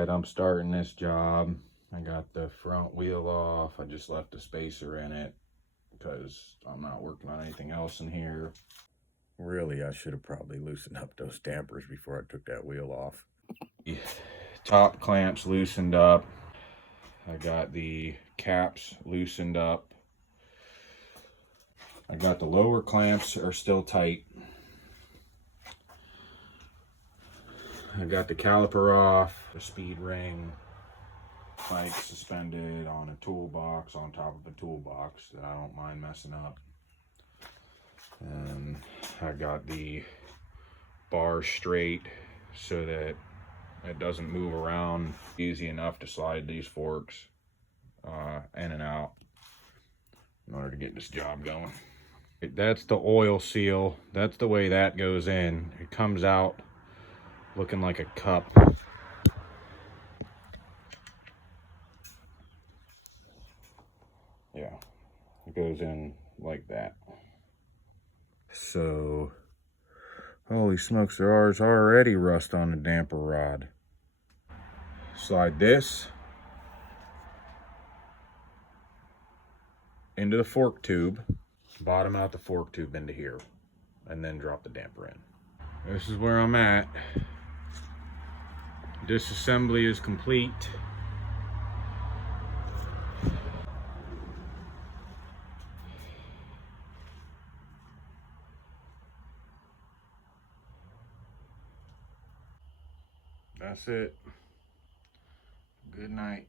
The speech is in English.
Alright, I'm starting this job. I got the front wheel off. I just left a spacer in it because I'm not working on anything else in here. Really, I should have probably loosened up those dampers before I took that wheel off. The top clamps loosened up. I got the caps loosened up. I got the lower clamps are still tight. I got the caliper off, the speed ring, like suspended on a toolbox, on top of a toolbox that I don't mind messing up. And I got the bar straight so that it doesn't move around. Easy enough to slide these forks in and out in order to get this job going. That's the oil seal. That's the way that goes in. It comes out looking like a cup. Yeah, it goes in like that. So, holy smokes, there's already rust on the damper rod. Slide this into the fork tube, bottom out the fork tube into here, and then drop the damper in. This is where I'm at. Disassembly is complete. That's it. Good night.